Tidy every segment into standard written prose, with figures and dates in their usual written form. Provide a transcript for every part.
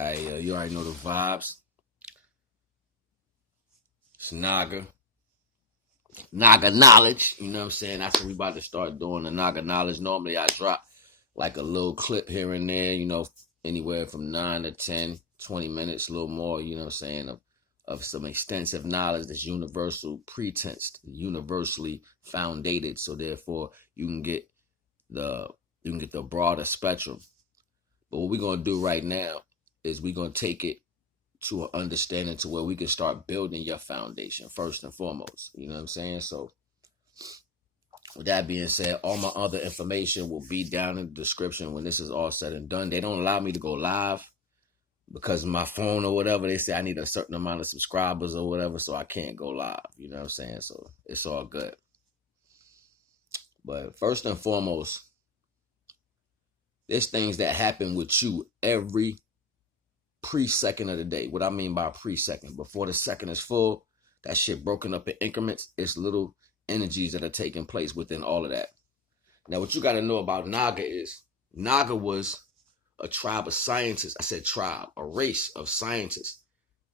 You already know the vibes. It's NAGA Knowledge. You know what I'm saying? That's what we about to start doing, the NAGA Knowledge. Normally I drop like a little clip here and there, anywhere from 9 to 10, 20 minutes, a little more, you know what I'm saying, of some extensive knowledge that's universal pretense, universally foundated. So therefore you can get the broader spectrum. But what we're gonna do right now is we're gonna take it to an understanding to where we can start building your foundation first and foremost. You know what I'm saying? So with that being said, all my other information will be down in the description when this is all said and done. They don't allow me to go live because of my phone or whatever. They say I need a certain amount of subscribers or whatever, so I can't go live. You know what I'm saying? So it's all good. But first and foremost, there's things that happen with you every pre-second of the day. What I mean by pre-second, before the second is full, that shit broken up in increments. It's little energies that are taking place within all of that. Now, what you got to know about NAGA is NAGA was a tribe of scientists. I said tribe, a race of scientists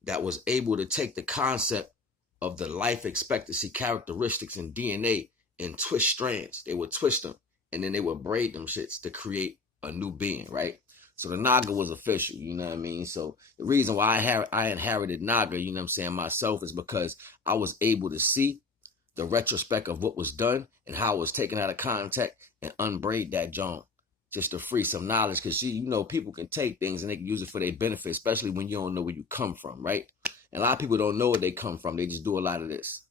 that was able to take the concept of the life expectancy characteristics in DNA and twist strands. They would twist them and then they would braid them shits to create a new being, right? So the NAGA was official, you know what I mean? So the reason why I inherited NAGA, you know what I'm saying, myself, is because I was able to see the retrospect of what was done and how it was taken out of context and unbraid that joint just to free some knowledge. Because, people can take things and they can use it for their benefit, especially when you don't know where you come from, right? And a lot of people don't know where they come from. They just do a lot of this,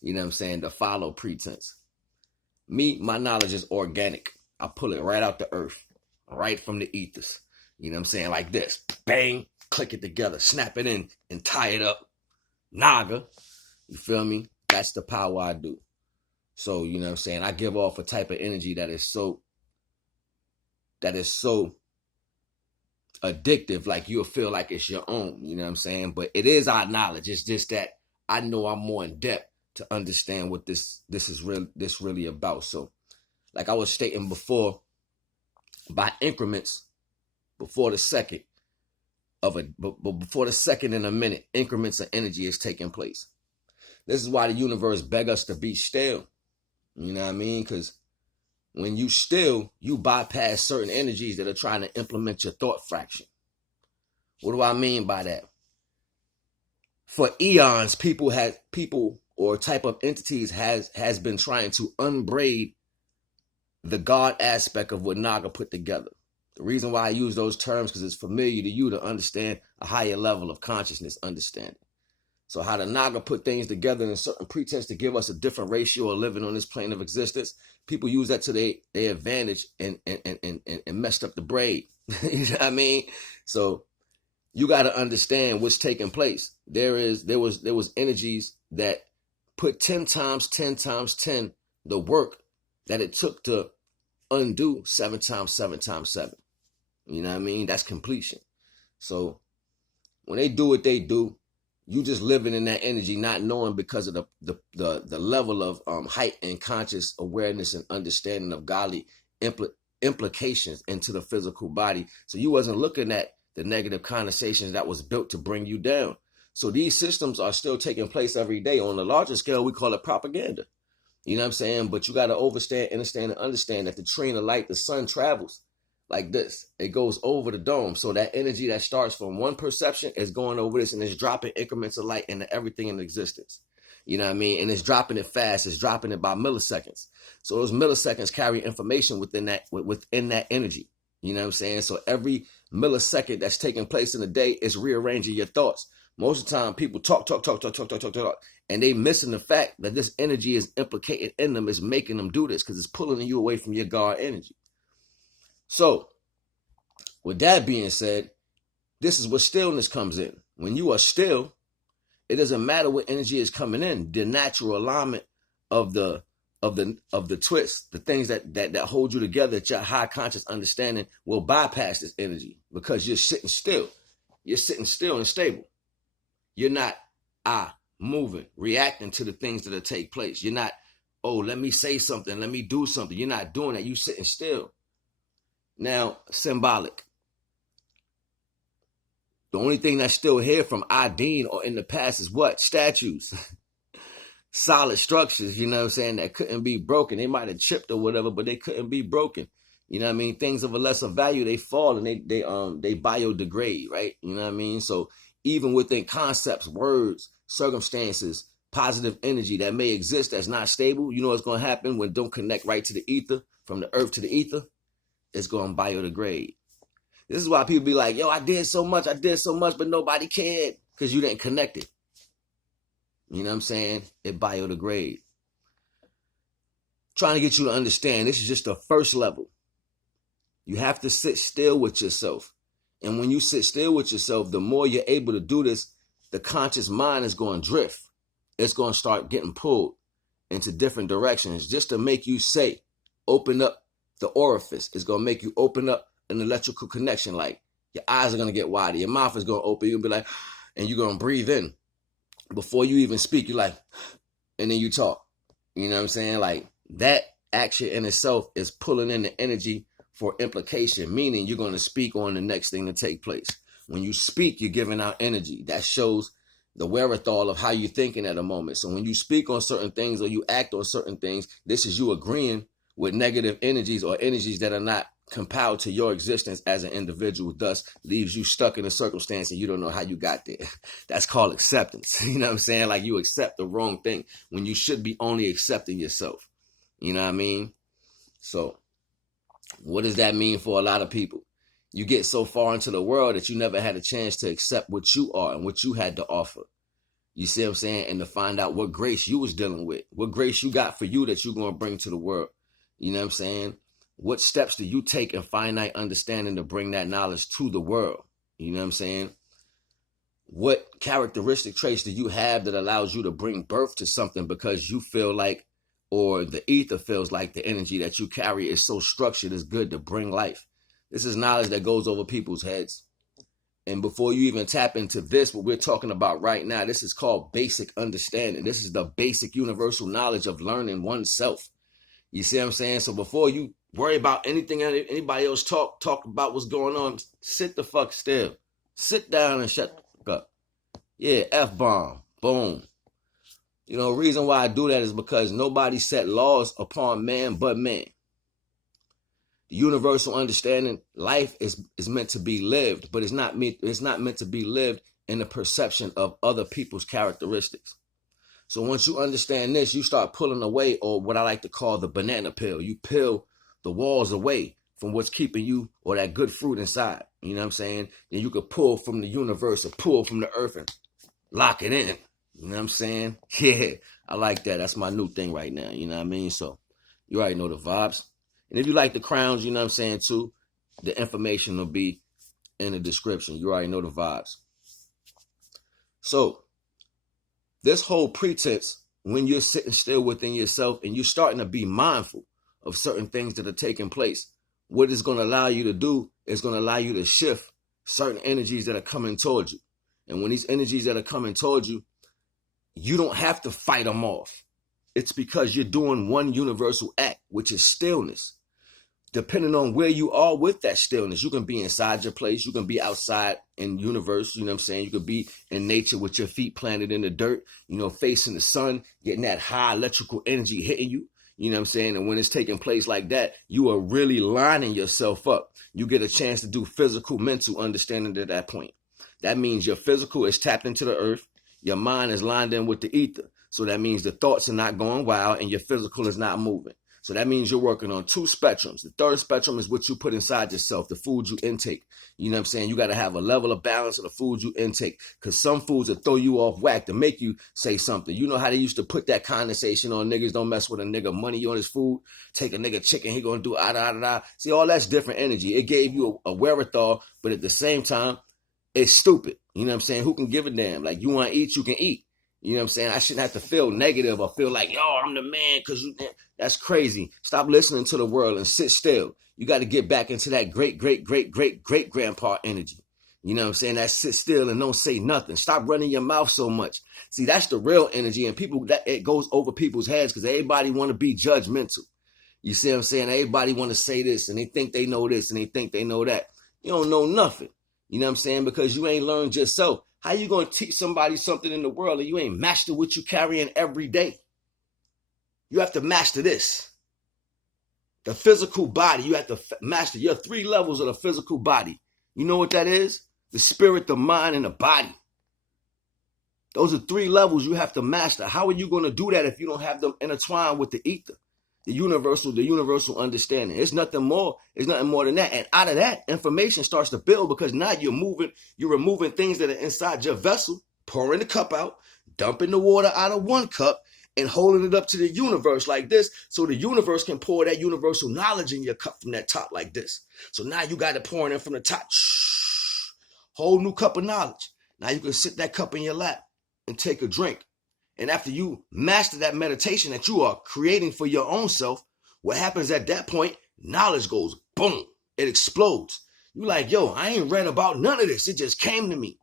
you know what I'm saying, to follow pretense. My knowledge is organic. I pull it right out the earth, right from the ethers. You know what I'm saying? Like this. Bang, click it together, snap it in, and tie it up. NAGA. You feel me? That's the power I do. So, you know what I'm saying? I give off a type of energy that is so addictive, like you'll feel like it's your own, you know what I'm saying? But it is our knowledge. It's just that I know I'm more in depth to understand what this is really about. So, like I was stating before, by increments, before the second in a minute, increments of energy is taking place. This is why the universe begs us to be still. You know what I mean? Because when you still, you bypass certain energies that are trying to implement your thought fraction. What do I mean by that? For eons, people or type of entities has been trying to unbraid the God aspect of what NAGA put together. The reason why I use those terms because it's familiar to you to understand a higher level of consciousness understanding. So how the NAGA put things together in a certain pretense to give us a different ratio of living on this plane of existence, people use that to their advantage and messed up the braid. You know what I mean? So you got to understand what's taking place. There was energies that put 10 times 10 times 10 the work that it took to undo 7 times 7 times 7. You know what I mean? That's completion. So when they do what they do, you just living in that energy, not knowing because of the level of heightened conscious awareness and understanding of godly implications into the physical body. So you wasn't looking at the negative connotations that was built to bring you down. So these systems are still taking place every day. On a larger scale, we call it propaganda. You know what I'm saying? But you got to understand that the train of light, the sun travels like this. It goes over the dome. So that energy that starts from one perception is going over this and it's dropping increments of light into everything in existence. You know what I mean? And it's dropping it fast. It's dropping it by milliseconds. So those milliseconds carry information within that energy. You know what I'm saying? So every millisecond that's taking place in a day is rearranging your thoughts. Most of the time, people talk, and they missing the fact that this energy is implicated in them, is making them do this because it's pulling you away from your God energy. So, with that being said, this is where stillness comes in. When you are still, it doesn't matter what energy is coming in. The natural alignment of the twist, the things that hold you together, that your high conscious understanding will bypass this energy because you're sitting still. You're sitting still and stable. You're not moving, reacting to the things that take place. You're not, let me say something, let me do something. You're not doing that. You're sitting still. Now, symbolic. The only thing that's still here from Adine or in the past is what? Statues. Solid structures, you know what I'm saying, that couldn't be broken. They might have chipped or whatever, but they couldn't be broken. You know what I mean? Things of a lesser value, they fall and they biodegrade, right? You know what I mean? So even within concepts, words, circumstances, positive energy that may exist that's not stable, you know what's going to happen when it don't connect right to the ether, from the earth to the ether? It's going to biodegrade. This is why people be like, yo, I did so much, but nobody cared because you didn't connect it. You know what I'm saying? It biodegrades. Trying to get you to understand, this is just the first level. You have to sit still with yourself. And when you sit still with yourself, the more you're able to do this, the conscious mind is going to drift. It's going to start getting pulled into different directions just to make you say, open up the orifice. It's going to make you open up an electrical connection. Like your eyes are going to get wider. Your mouth is going to open. You'll be like, and you're going to breathe in. Before you even speak, you're like, and then you talk. You know what I'm saying? Like that action in itself is pulling in the energy for implication, meaning you're going to speak on the next thing to take place. When you speak, you're giving out energy. That shows the wherewithal of how you're thinking at a moment. So when you speak on certain things or you act on certain things, this is you agreeing with negative energies or energies that are not compiled to your existence as an individual, thus leaves you stuck in a circumstance and you don't know how you got there. That's called acceptance. You know what I'm saying? Like you accept the wrong thing when you should be only accepting yourself. You know what I mean? So what does that mean for a lot of people? You get so far into the world that you never had a chance to accept what you are and what you had to offer. You see what I'm saying? And to find out what grace you was dealing with, what grace you got for you that you're going to bring to the world. You know what I'm saying? What steps do you take in finite understanding to bring that knowledge to the world? You know what I'm saying? What characteristic traits do you have that allows you to bring birth to something because you feel like, or the ether feels like the energy that you carry is so structured, is good to bring life? This is knowledge that goes over people's heads. And before you even tap into this, what we're talking about right now, this is called basic understanding. This is the basic universal knowledge of learning oneself. You see what I'm saying? So before you worry about anything anybody else talk about what's going on, sit the fuck still. Sit down and shut the fuck up. Yeah, F-bomb. Boom. You know, the reason why I do that is because nobody set laws upon man but man. The universal understanding, life is meant to be lived, but it's not meant to be lived in the perception of other people's characteristics. So once you understand this, you start pulling away, or what I like to call the banana peel. You peel the walls away from what's keeping you or that good fruit inside. You know what I'm saying? Then you could pull from the universe or pull from the earth and lock it in. You know what I'm saying? Yeah, I like that. That's my new thing right now. You know what I mean? So you already know the vibes. And if you like the crowns, you know what I'm saying, too, the information will be in the description. You already know the vibes. So this whole pretense, when you're sitting still within yourself and you're starting to be mindful of certain things that are taking place, what it's going to allow you to do is going to allow you to shift certain energies that are coming towards you. And when these energies that are coming towards you, you don't have to fight them off. It's because you're doing one universal act, which is stillness. Depending on where you are with that stillness, you can be inside your place. You can be outside in universe. You know what I'm saying? You could be in nature with your feet planted in the dirt, you know, facing the sun, getting that high electrical energy hitting you. You know what I'm saying? And when it's taking place like that, you are really lining yourself up. You get a chance to do physical, mental understanding at that point. That means your physical is tapped into the earth. Your mind is lined in with the ether. So that means the thoughts are not going wild and your physical is not moving. So that means you're working on two spectrums. The third spectrum is what you put inside yourself, the food you intake. You know what I'm saying? You got to have a level of balance of the food you intake, because some foods will throw you off whack to make you say something. You know how they used to put that condensation on niggas, don't mess with a nigga, money on his food, take a nigga chicken, he going to do ah-da-da-da. See, all that's different energy. It gave you a wherewithal, but at the same time, it's stupid. You know what I'm saying? Who can give a damn? Like, you want to eat, you can eat. You know what I'm saying? I shouldn't have to feel negative or feel like, yo, I'm the man, because that's crazy. Stop listening to the world and sit still. You got to get back into that great-great-great-great-great-grandpa energy. You know what I'm saying? That sit still and don't say nothing. Stop running your mouth so much. See, that's the real energy, and people, that it goes over people's heads because everybody want to be judgmental. You see what I'm saying? Everybody want to say this, and they think they know this, and they think they know that. You don't know nothing. You know what I'm saying? Because you ain't learned yourself. How you going to teach somebody something in the world and you ain't master what you carrying every day? You have to master this. The physical body, you have to master your 3 levels of the physical body. You know what that is? The spirit, the mind, and the body. Those are 3 levels you have to master. How are you going to do that if you don't have them intertwined with the ether? The universal understanding. It's nothing more than that. And out of that, information starts to build because now you're removing things that are inside your vessel, pouring the cup out, dumping the water out of one cup, and holding it up to the universe like this, so the universe can pour that universal knowledge in your cup from that top like this. So now you got it pouring in from the top. Whole new cup of knowledge. Now you can sit that cup in your lap and take a drink. And after you master that meditation that you are creating for your own self, what happens at that point, knowledge goes boom. It explodes. You like, yo, I ain't read about none of this. It just came to me.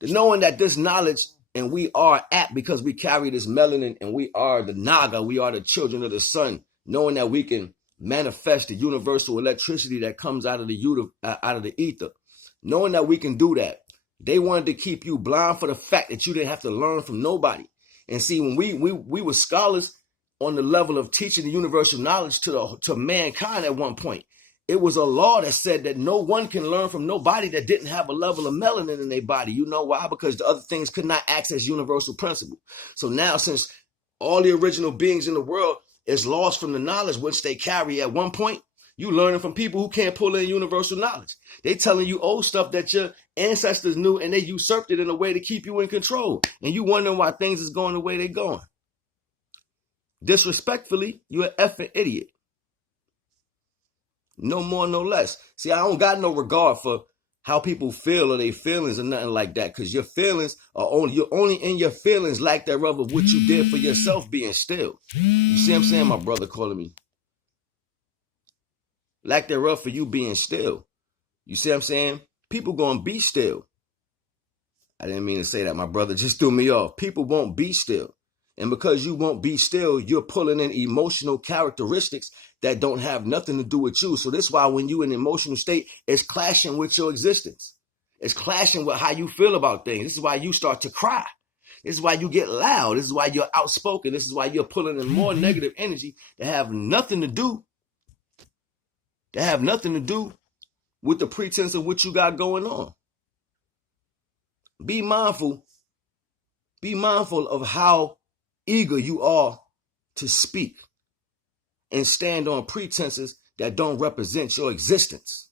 The knowing that this knowledge, and we are apt because we carry this melanin and we are the Naga, we are the children of the sun, knowing that we can manifest the universal electricity that comes out of the ether, knowing that we can do that. They wanted to keep you blind for the fact that you didn't have to learn from nobody. And see, when we were scholars on the level of teaching the universal knowledge to mankind at one point, it was a law that said that no one can learn from nobody that didn't have a level of melanin in their body. You know why? Because the other things could not access universal principle. So now, since all the original beings in the world is lost from the knowledge which they carry at one point, you learning from people who can't pull in universal knowledge. They telling you old stuff that your ancestors knew and they usurped it in a way to keep you in control. And you wondering why things is going the way they're going. Disrespectfully, you're an effing idiot. No more, no less. See, I don't got no regard for how people feel or their feelings or nothing like that, because your feelings you're only in your feelings lack thereof of what you did for yourself being still. You see what I'm saying, my brother calling me? Lack thereof for you being still. You see what I'm saying? People gonna be still. I didn't mean to say that. My brother just threw me off. People won't be still. And because you won't be still, you're pulling in emotional characteristics that don't have nothing to do with you. So this is why when you're in an emotional state, it's clashing with your existence. It's clashing with how you feel about things. This is why you start to cry. This is why you get loud. This is why you're outspoken. This is why you're pulling in more negative energy that have nothing to do with the pretense of what you got going on. Be mindful. Be mindful of how eager you are to speak and stand on pretenses that don't represent your existence.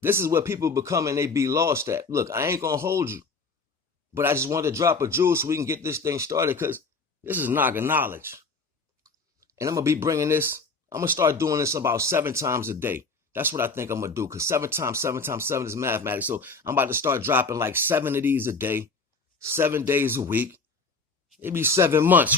This is where people become and they be lost at. Look, I ain't gonna hold you, but I just want to drop a jewel so we can get this thing started, because this is NAGA Knowledge. And I'm gonna be bringing this, I'm gonna start doing this about 7 times a day. That's what I think I'm gonna do, because 7 times 7 times 7 is mathematics. So I'm about to start dropping like 7 of these a day, 7 days a week. Maybe 7 months.